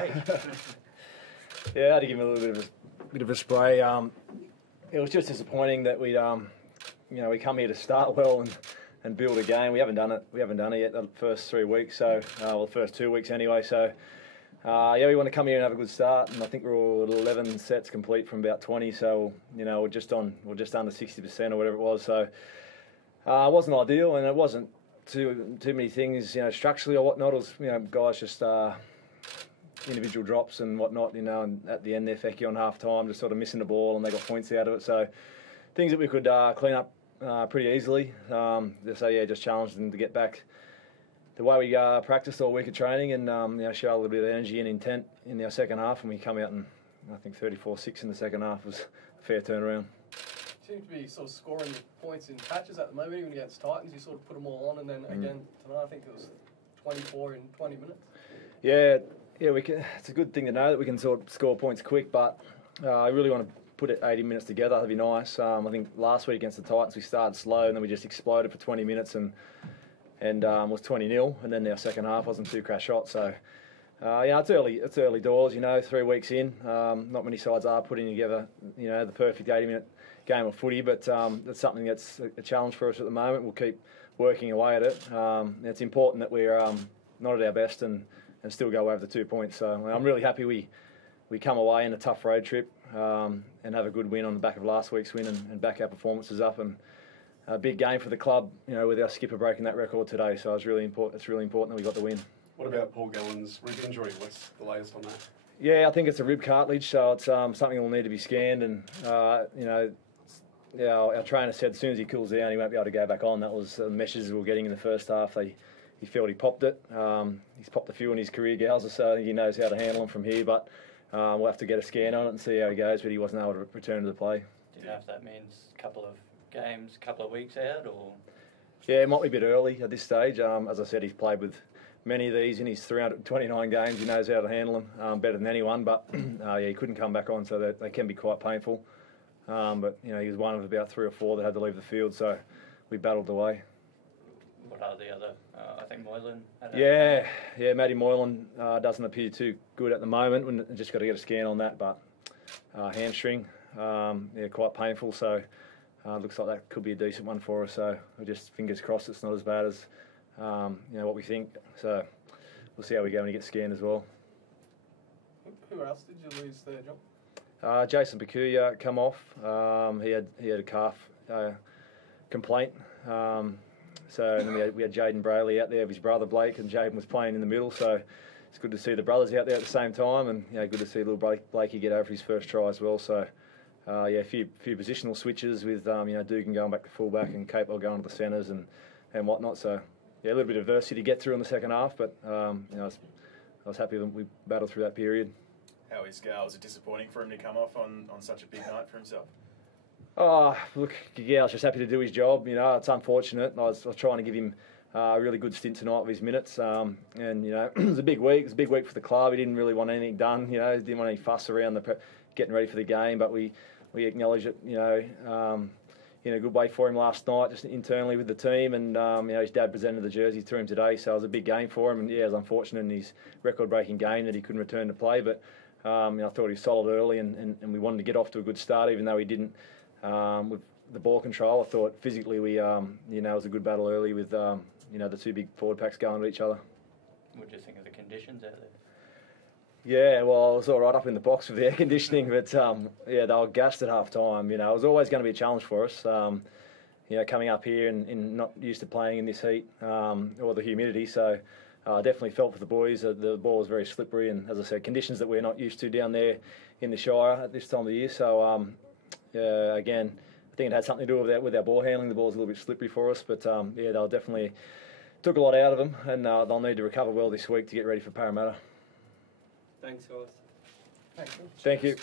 stage. Yeah, I had to give him a little bit of a spray. It was just disappointing that we come here to start well and build a game. We haven't done it. We haven't done it yet the first 3 weeks. So, well, the first 2 weeks anyway. So, yeah, we want to come here and have a good start. And I think we're all at 11 sets complete from about 20. So, we're just under 60% or whatever it was. So, it wasn't ideal, and it wasn't too many things, structurally or whatnot. It was, guys just individual drops and whatnot, and at the end there, Fecky on half time, just sort of missing the ball, and they got points out of it. So things that we could clean up pretty easily. So yeah, just challenged them to get back the way we practiced all week of training, and show a little bit of energy and intent in our second half, and we come out and I think 34-6 in the second half was a fair turnaround. Seem to be sort of scoring points in patches at the moment, even against Titans. You sort of put them all on, and then again tonight, I think it was 24 in 20 minutes. Yeah, we can. It's a good thing to know that we can sort of score points quick, but I really want to put it 80 minutes together. That'd be nice. I think last week against the Titans we started slow, and then we just exploded for 20 minutes and was 20-0, and then our second half wasn't too crash hot. So it's early doors. 3 weeks in, not many sides are putting together the perfect 80-minute game of footy, but that's something that's a challenge for us at the moment. We'll keep working away at it. It's important that we're not at our best and still go over the 2 points. So I'm really happy we come away in a tough road trip and have a good win on the back of last week's win and back our performances up, and a big game for the club, with our skipper breaking that record today. So it's really important that we got the win. What about Paul Gallen's rib injury? What's the latest on that? Yeah, I think it's a rib cartilage, so it's something that will need to be scanned, and our trainer said as soon as he cools down he won't be able to go back on. That was the messages we were getting in the first half. He felt he popped it. He's popped a few in his career, Gals, so I think he knows how to handle them from here. But we'll have to get a scan on it and see how he goes. But he wasn't able to return to the play. Do you know if that means a couple of games, a couple of weeks out, or? Yeah, it might be a bit early at this stage. As I said, he's played with many of these in his 329 games. He knows how to handle them better than anyone. But he couldn't come back on, so they can be quite painful. But he was one of about 3 or 4 that had to leave the field, so we battled away. What are the other? I think Moylan. Yeah, Matty Moylan doesn't appear too good at the moment. We've just got to get a scan on that, but hamstring, quite painful. So looks like that could be a decent one for us. So we're just fingers crossed it's not as bad as what we think. So we'll see how we go when he gets scanned as well. Who else did you lose there, John? Jason Pakuya come off. He had a calf complaint. So and then we had Jaden Brayley out there with his brother Blake, and Jaden was playing in the middle. So it's good to see the brothers out there at the same time, and good to see little Blakey get over his first try as well. So a few positional switches with Dugan going back to fullback and Capewell going to the centres and whatnot. So a little bit of adversity to get through in the second half, but I was happy that we battled through that period. How is Gal? Was it disappointing for him to come off on such a big night for himself? Oh, look, I was just happy to do his job. It's unfortunate. I was trying to give him a really good stint tonight with his minutes. And, it was a big week. It was a big week for the club. He didn't really want anything done. He didn't want any fuss around getting ready for the game. But we acknowledge it, in a good way for him last night, just internally with the team. And, his dad presented the jersey to him today. So it was a big game for him. And, it was unfortunate in his record-breaking game that he couldn't return to play. But I thought he was solid early, and we wanted to get off to a good start, even though he didn't. With the ball control, I thought physically we, it was a good battle early with, the 2 big forward packs going at each other. What do you think of the conditions out there? Yeah, well, I was all right up in the box with the air conditioning, but they were gassed at half time. It was always going to be a challenge for us. Coming up here and not used to playing in this heat or the humidity, so I definitely felt for the boys. The ball was very slippery, and as I said, conditions that we're not used to down there in the Shire at this time of the year. So. Again, I think it had something to do with our ball handling. The ball's a little bit slippery for us, but they'll definitely took a lot out of them, and they'll need to recover well this week to get ready for Parramatta. Thanks, guys. Thank you.